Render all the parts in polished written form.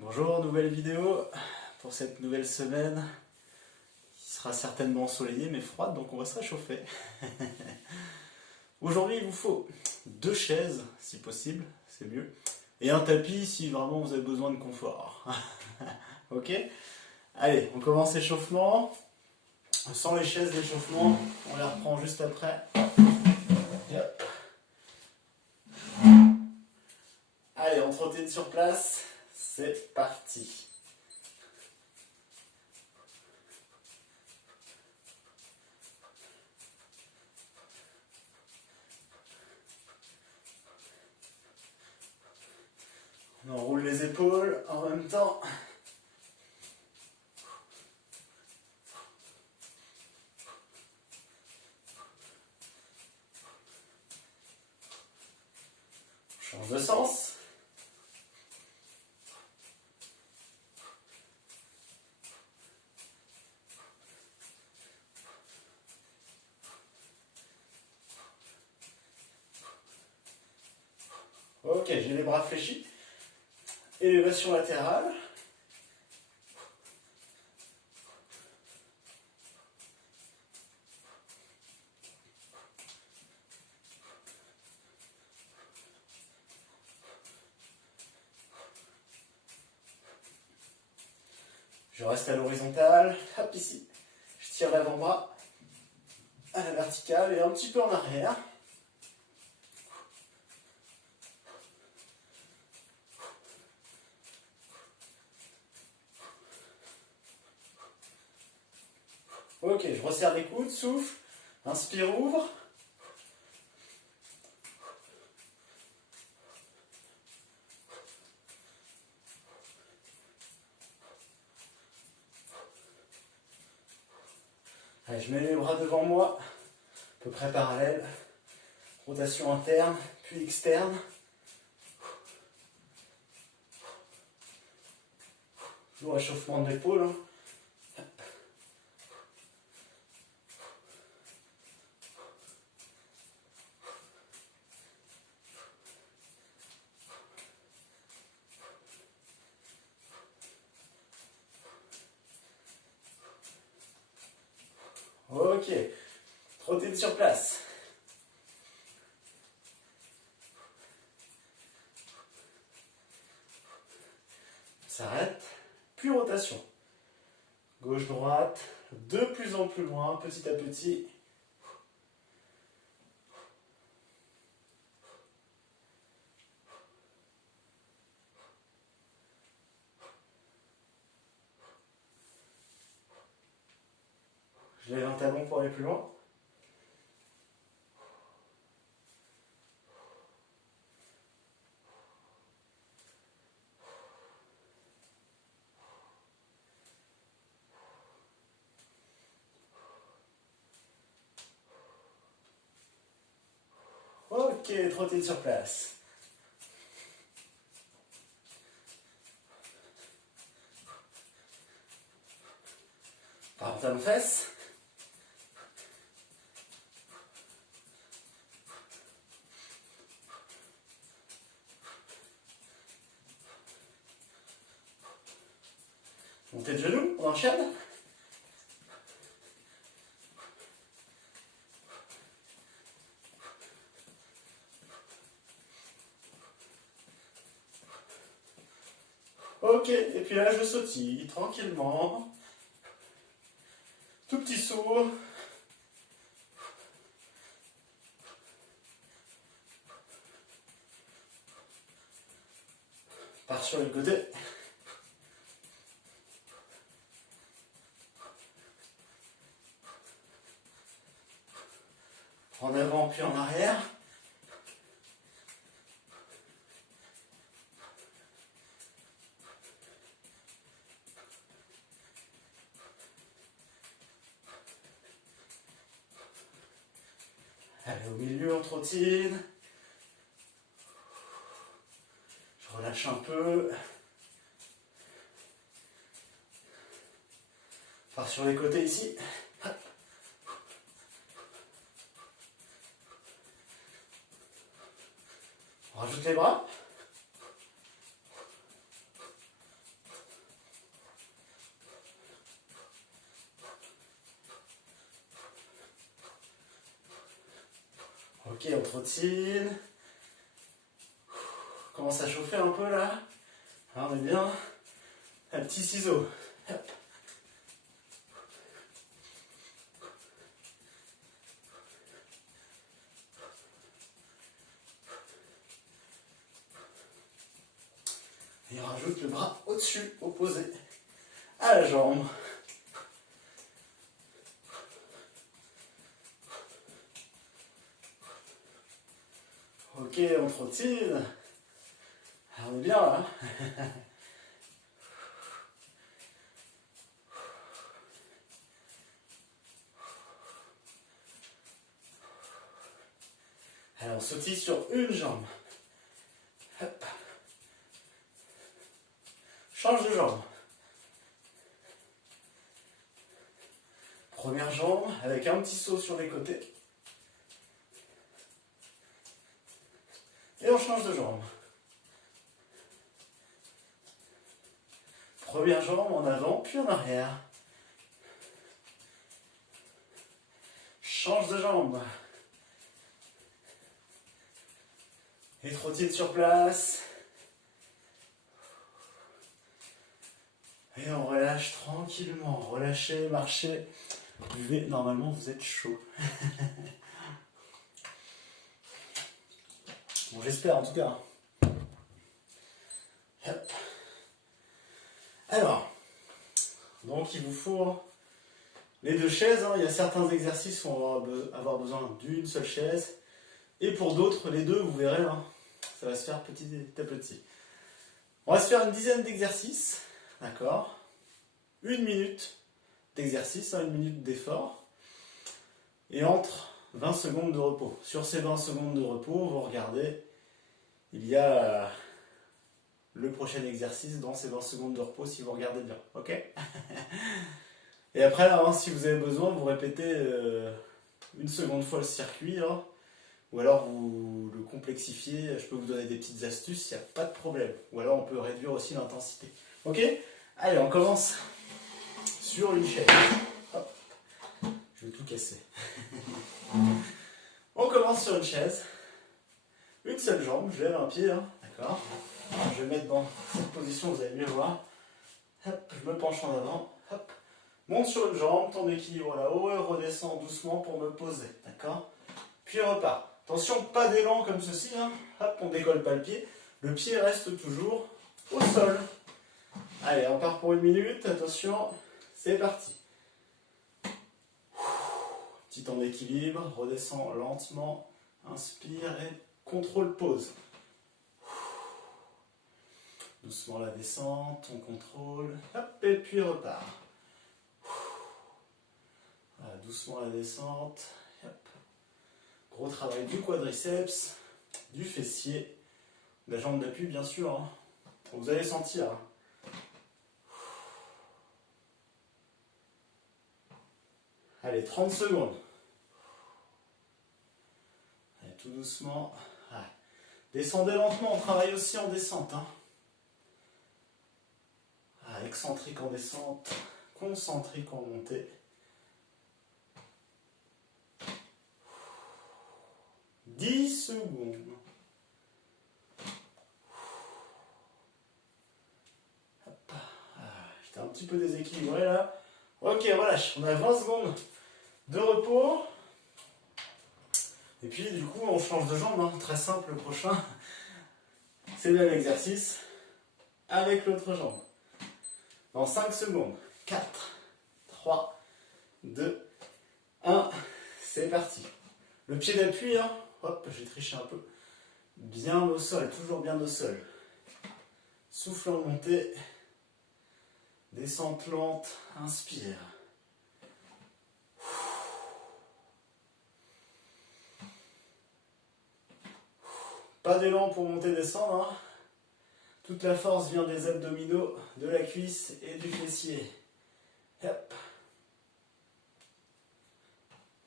Bonjour, nouvelle vidéo pour cette nouvelle semaine qui sera certainement ensoleillée mais froide, donc on va se réchauffer. Aujourd'hui il vous faut 2 chaises si possible, c'est mieux, et un tapis si vraiment vous avez besoin de confort. Ok? Allez, on commence l'échauffement. Sans les chaises d'échauffement, on les reprend juste après. Et hop. Allez, on trottine sur place, c'est parti. On enroule les épaules en même temps. On change de sens. Ok, j'ai les bras fléchis. Élévation latérale. Je reste à l'horizontale. Hop, ici. Je tire l'avant-bras à la verticale et un petit peu en arrière. Ok, je resserre les coudes, souffle, inspire, ouvre. Allez, je mets les bras devant moi, à peu près parallèles. Rotation interne, puis externe. Toujours échauffement de l'épaule. Hein. Ok, trottine sur place. On s'arrête, puis rotation. Gauche-droite, de plus en plus loin, petit à petit. Je lève un talon pour aller plus loin. Ok, trottine sur place. Par talon fesse. Montée de genoux, on enchaîne. Ok, et puis là je sautille tranquillement. Tout petit saut. Part sur le côté. En avant puis en arrière. Allez, au milieu, on trottine. Je relâche un peu. Part sur les côtés ici. On rajoute les bras. Ok, on trottine. On commence à chauffer un peu là. On est bien. Un petit ciseau. Hop. Et on rajoute le bras au-dessus, opposé à la jambe. Ok, on trottine. On est bien là. Alors on sautille sur une jambe. Hop. Change de jambe. Première jambe avec un petit saut sur les côtés. Et on change de jambe. Première jambe en avant, puis en arrière. Change de jambe. Et trottine sur place. Et on relâche tranquillement. Relâchez, marchez. Buvez. Normalement, vous êtes chaud. Bon, j'espère en tout cas. Hop. Alors, donc il vous faut les deux chaises. Il y a certains exercices où on va avoir besoin d'une seule chaise. Et pour d'autres, les deux, vous verrez, ça va se faire petit à petit. On va se faire une dizaine d'exercices. D'accord? 1 minute d'exercice, 1 minute d'effort. Et entre 20 secondes de repos. Sur ces 20 secondes de repos, vous regardez, il y a le prochain exercice dans ces 20 secondes de repos si vous regardez bien. Ok? Et après, si vous avez besoin, vous répétez une seconde fois le circuit. Ou alors vous le complexifiez. Je peux vous donner des petites astuces, il n'y a pas de problème. Ou alors on peut réduire aussi l'intensité. Ok? Allez, on commence sur une chaise. Hop. Je vais tout casser. On commence sur une chaise. Une seule jambe, je lève un pied, d'accord? Je vais mettre dans cette position, vous allez mieux voir. Hop, je me penche en avant. Hop. Monte sur une jambe, ton équilibre là-haut et redescends doucement pour me poser, d'accord? Puis repart. Attention, pas d'élan comme ceci, Hop, on décolle pas le pied. Le pied reste toujours au sol. Allez, on part pour 1 minute. Attention, c'est parti. Petit temps d'équilibre, redescends lentement. Inspire et contrôle pause. Doucement la descente, on contrôle. Hop, et puis repart. Voilà, doucement la descente. Hop. Gros travail du quadriceps, du fessier, de la jambe d'appui bien sûr. Vous allez sentir. Allez, 30 secondes. Allez, tout doucement. Allez. Descendez lentement, on travaille aussi en descente. Excentrique en descente, concentrique en montée. 10 secondes. Hop. J'étais un petit peu déséquilibré là. Ok, relâche. On a 20 secondes de repos. Et puis du coup, on change de jambe. Très simple, le prochain. C'est le même exercice avec l'autre jambe. Dans 5 secondes. 4, 3, 2, 1. C'est parti. Le pied d'appui, hop, j'ai triché un peu. Bien au sol, toujours bien au sol. Souffle en montée. Descente lente, inspire. Pas d'élan pour monter, descendre. Toute la force vient des abdominaux, de la cuisse et du fessier. Hop.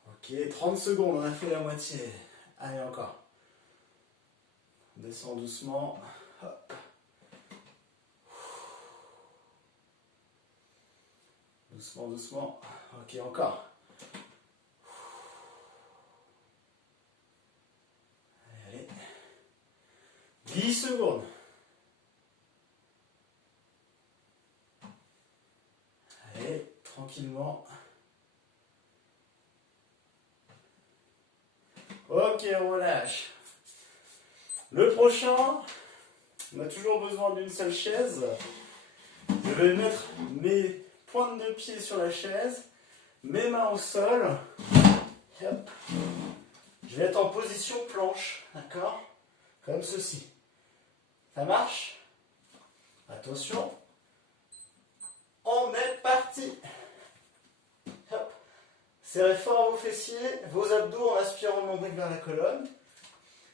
Ok, 30 secondes, on a fait la moitié. Allez, encore. On descend doucement. Hop. Doucement, doucement. Ok, encore. secondes. Allez, tranquillement. Ok, on relâche. Le prochain, on a toujours besoin d'une seule chaise. Je vais mettre mes pointes de pied sur la chaise, mes mains au sol. Hop. Je vais être en position planche, d'accord? Comme ceci. Ça marche? Attention. On est parti. Hop. Serrez fort vos fessiers, vos abdos en aspirant le nombril vers la colonne.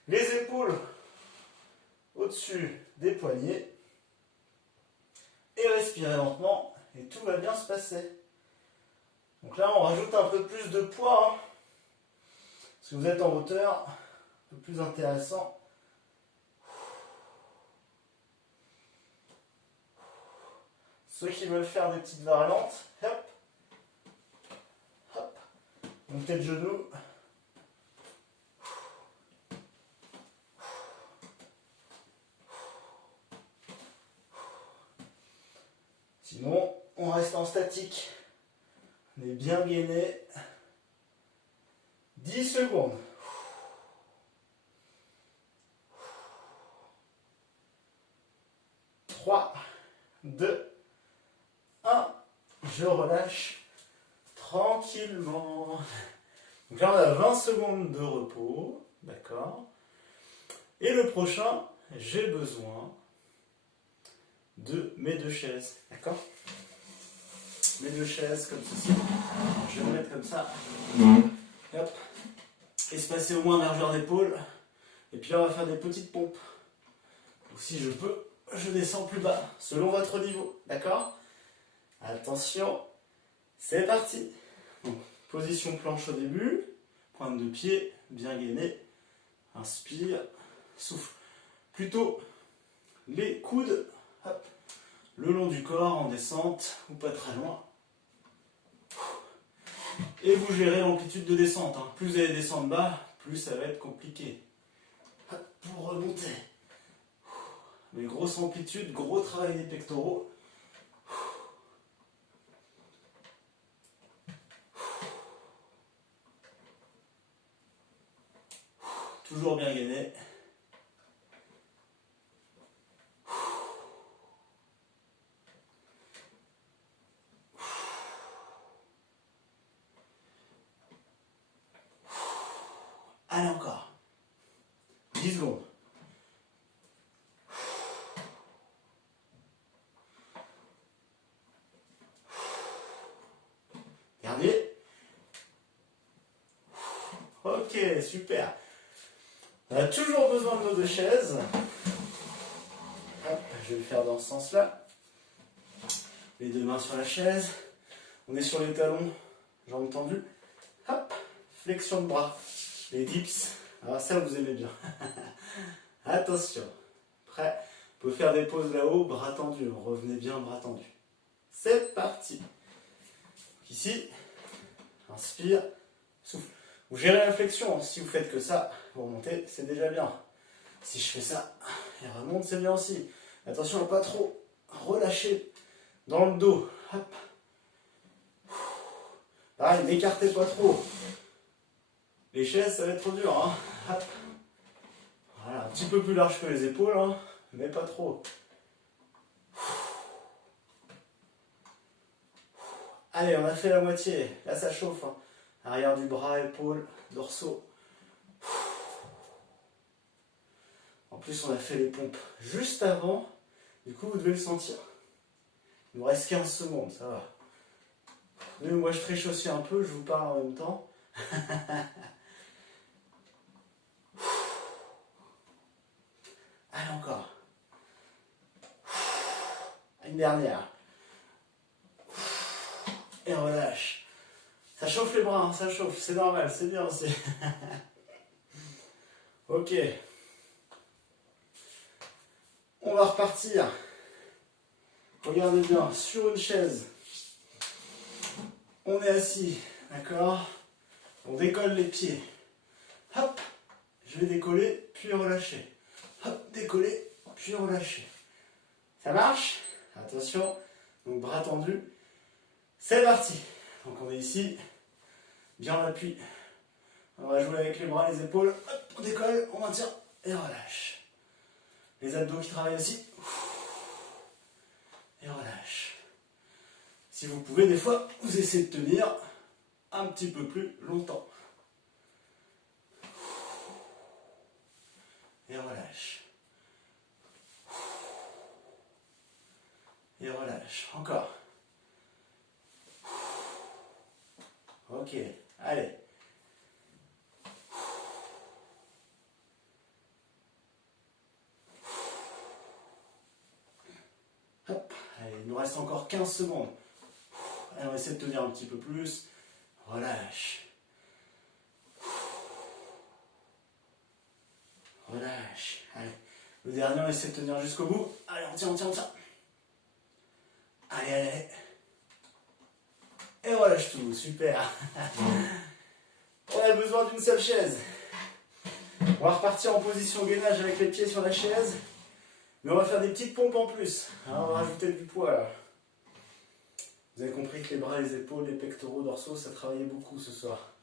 Les épaules au-dessus des poignets. Et respirez lentement et tout va bien se passer. Donc là, on rajoute un peu plus de poids. Hein. Si vous êtes en hauteur, un peu plus intéressant. Ceux qui veulent faire des petites variantes, hop, hop, montez le genou. Sinon, on reste en statique. On est bien gainé. 10 secondes. 3, 2, 1. Je relâche tranquillement. Donc là, on a 20 secondes de repos. D'accord. Et le prochain, j'ai besoin de mes deux chaises. D'accord? Mes deux chaises comme ceci. Je vais me mettre comme ça. Hop. Espacer au moins largeur d'épaule. Et puis là, on va faire des petites pompes. Donc si je peux, je descends plus bas, selon votre niveau. D'accord? Attention, c'est parti. Donc, position planche au début. Pointe de pied, bien gainé. Inspire, souffle. Plutôt les coudes, hop, le long du corps en descente, ou pas très loin. Et vous gérez l'amplitude de descente. Hein. Plus vous allez descendre bas, plus ça va être compliqué. Hop, pour remonter. Mais grosse amplitude, gros travail des pectoraux. Toujours bien gainé. Allez encore. 10 secondes. Gardez. Ok, super. On a toujours besoin de nos deux chaises. Hop, je vais le faire dans ce sens-là. Les deux mains sur la chaise. On est sur les talons, jambes tendues. Hop, flexion de bras. Les dips. Alors ça, vous aimez bien. Attention. Prêt? Vous pouvez faire des pauses là-haut, bras tendus. Revenez bien, bras tendus. C'est parti. Ici, inspire, souffle. Vous gérez la flexion. Si vous faites que ça, vous remontez, c'est déjà bien. Si je fais ça et remonte, c'est bien aussi. Attention à pas trop relâcher dans le dos. Hop. Pareil, n'écartez pas trop. Les chaises, ça va être trop dur. Hein. Hop. Voilà, un petit peu plus large que les épaules, hein, mais pas trop. Allez, on a fait la moitié. Là, ça chauffe. Hein. Arrière du bras, épaules, dorsaux. En plus, on a fait les pompes juste avant. Du coup, vous devez le sentir. Il nous reste 15 secondes, ça va. Moi, je triche aussi un peu, je vous parle en même temps. Allez, encore. Une dernière. Et on relâche. Ça chauffe les bras, hein, ça chauffe, c'est normal, c'est bien aussi. Ok. On va repartir. Regardez bien, sur une chaise. On est assis, d'accord? On décolle les pieds. Hop, je vais décoller, puis relâcher. Hop, décoller, puis relâchez. Ça marche? Attention, donc bras tendus. C'est parti. Donc on est ici, bien l'appui. On va jouer avec les bras, les épaules. Hop, on décolle, on maintient et relâche. Les abdos qui travaillent aussi. Et relâche. Si vous pouvez, des fois, vous essayez de tenir un petit peu plus longtemps. Et relâche. Et relâche. Encore. Ok, allez. Hop, allez, il nous reste encore 15 secondes. Allez, on va essayer de tenir un petit peu plus. Relâche. Relâche. Allez, le dernier, on essaie de tenir jusqu'au bout. Allez, on tient, on tient, on tient. Allez, allez. Et relâche tout, super. On a besoin d'une seule chaise. On va repartir en position gainage avec les pieds sur la chaise. Mais on va faire des petites pompes en plus. Alors, on va rajouter du poids là. Vous avez compris que les bras, les épaules, les pectoraux, dorsaux, ça travaillait beaucoup ce soir.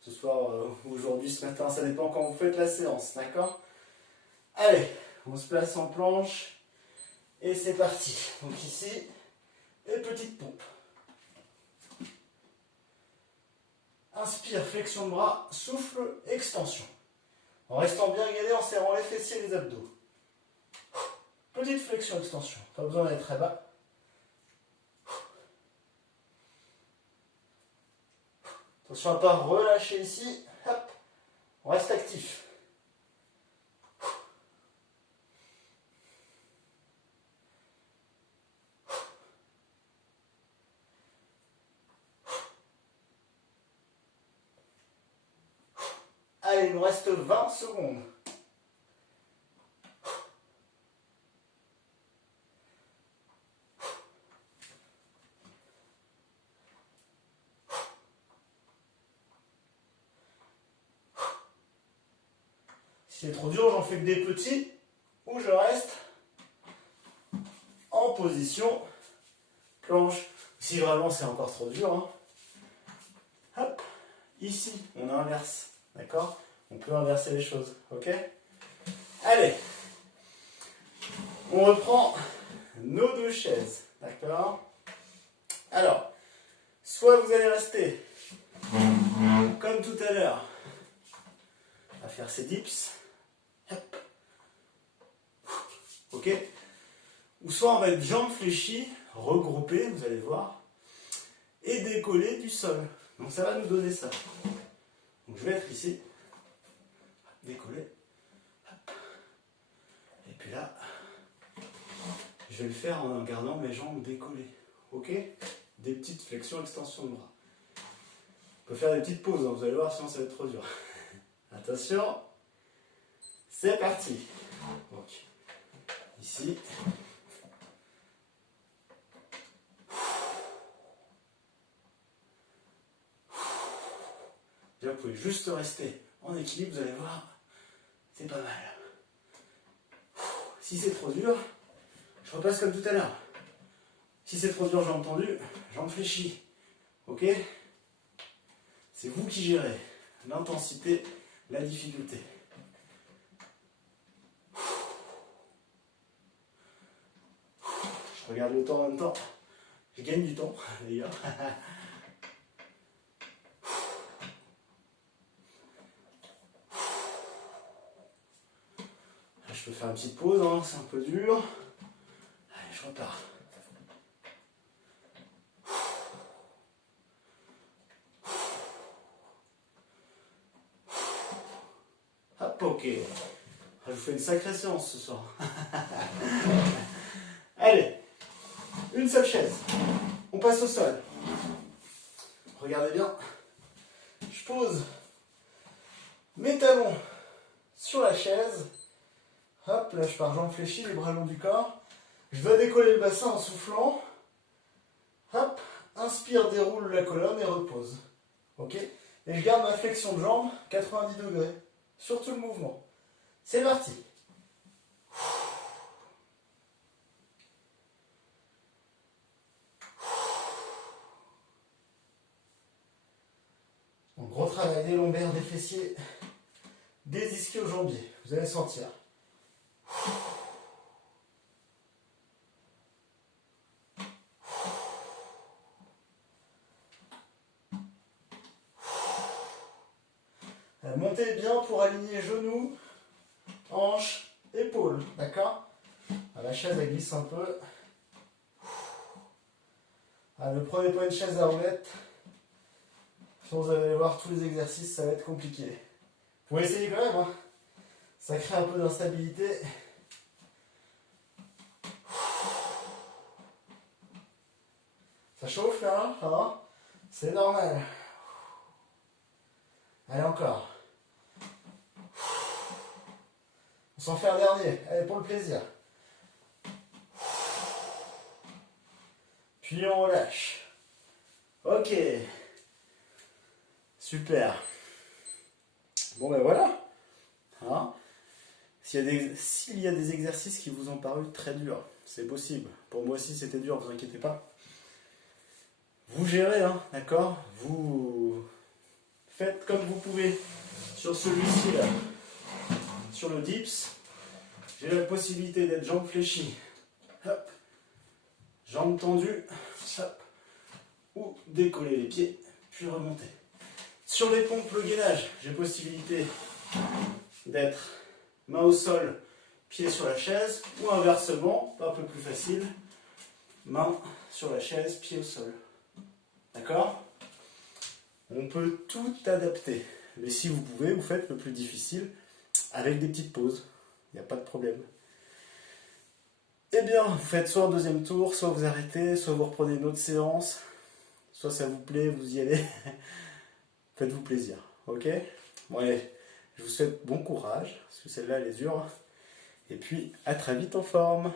Ce soir, aujourd'hui, ce matin, ça dépend quand vous faites la séance, d'accord? Allez, on se place en planche. Et c'est parti. Donc ici, et petite pompe. Inspire, flexion de bras, souffle, extension. En restant bien gainé, en serrant les fessiers et les abdos. Petite flexion, extension. Pas besoin d'être très bas. Attention à ne pas relâcher ici. Hop. On reste actif. Allez, il nous reste 20 secondes. Si c'est trop dur, j'en fais que des petits, ou je reste en position planche. Si vraiment c'est encore trop dur, hein. Hop, ici, on inverse, d'accord? On peut inverser les choses, ok? Allez, on reprend nos deux chaises, d'accord? Alors, soit vous allez rester comme tout à l'heure à faire ces dips, hop, ok? Ou soit on va être jambes fléchies, regroupées, vous allez voir, et décoller du sol. Donc ça va nous donner ça. Donc je vais être ici, décoller, hop. Et puis là, je vais le faire en gardant mes jambes décollées, ok? Des petites flexions, extensions de bras. On peut faire des petites pauses, hein, vous allez voir, sinon ça va être trop dur. Attention, c'est parti. Donc, ici. Là, vous pouvez juste rester en équilibre, vous allez voir, c'est pas mal. Si c'est trop dur, je repasse comme tout à l'heure. Si c'est trop dur, jambes tendues, jambes fléchies. Ok? C'est vous qui gérez l'intensité, la difficulté. Je regarde le temps en même temps. Je gagne du temps, les gars. Je peux faire une petite pause, hein, c'est un peu dur. Allez, je repars. Hop, ok. Je vous fais une sacrée séance ce soir. Allez, une seule chaise. On passe au sol. Regardez bien. Je pose mes talons sur la chaise. Hop, là je pars jambes fléchies, les bras longs du corps. Je dois décoller le bassin en soufflant. Hop, inspire, déroule la colonne et repose. Ok? Et je garde ma flexion de jambe 90 degrés sur tout le mouvement. C'est parti. travail des lombaires, des fessiers, des ischio-jambiers. Vous allez sentir. Montez bien pour aligner genoux, hanches, épaules, d'accord? La chaise elle glisse un peu. Ne prenez pas une chaise à roulette. Sinon vous allez voir tous les exercices, ça va être compliqué. Vous pouvez essayer quand même, hein. Ça crée un peu d'instabilité. Ça chauffe là, ça va? C'est normal. Allez encore. On s'en fait un dernier, allez pour le plaisir. Puis on relâche. Ok. Super. Bon ben voilà. Hein, s'il y a des exercices qui vous ont paru très durs, c'est possible. Pour moi aussi c'était dur, vous inquiétez pas. Vous gérez, hein, d'accord? Vous faites comme vous pouvez. Sur celui-ci là, sur le dips, j'ai la possibilité d'être jambes fléchies, hop, jambes tendues, hop, ou décoller les pieds, puis remonter. Sur les pompes, le gainage, j'ai possibilité d'être main au sol, pied sur la chaise, ou inversement, un peu plus facile, main sur la chaise, pied au sol. D'accord? On peut tout adapter. Mais si vous pouvez, vous faites le plus difficile avec des petites pauses. Il n'y a pas de problème. Eh bien, vous faites soit un deuxième tour, soit vous arrêtez, soit vous reprenez une autre séance, soit ça vous plaît, vous y allez. Faites-vous plaisir, ok? Bon allez, je vous souhaite bon courage, parce que celle-là elle est dure. Et puis, à très vite en forme.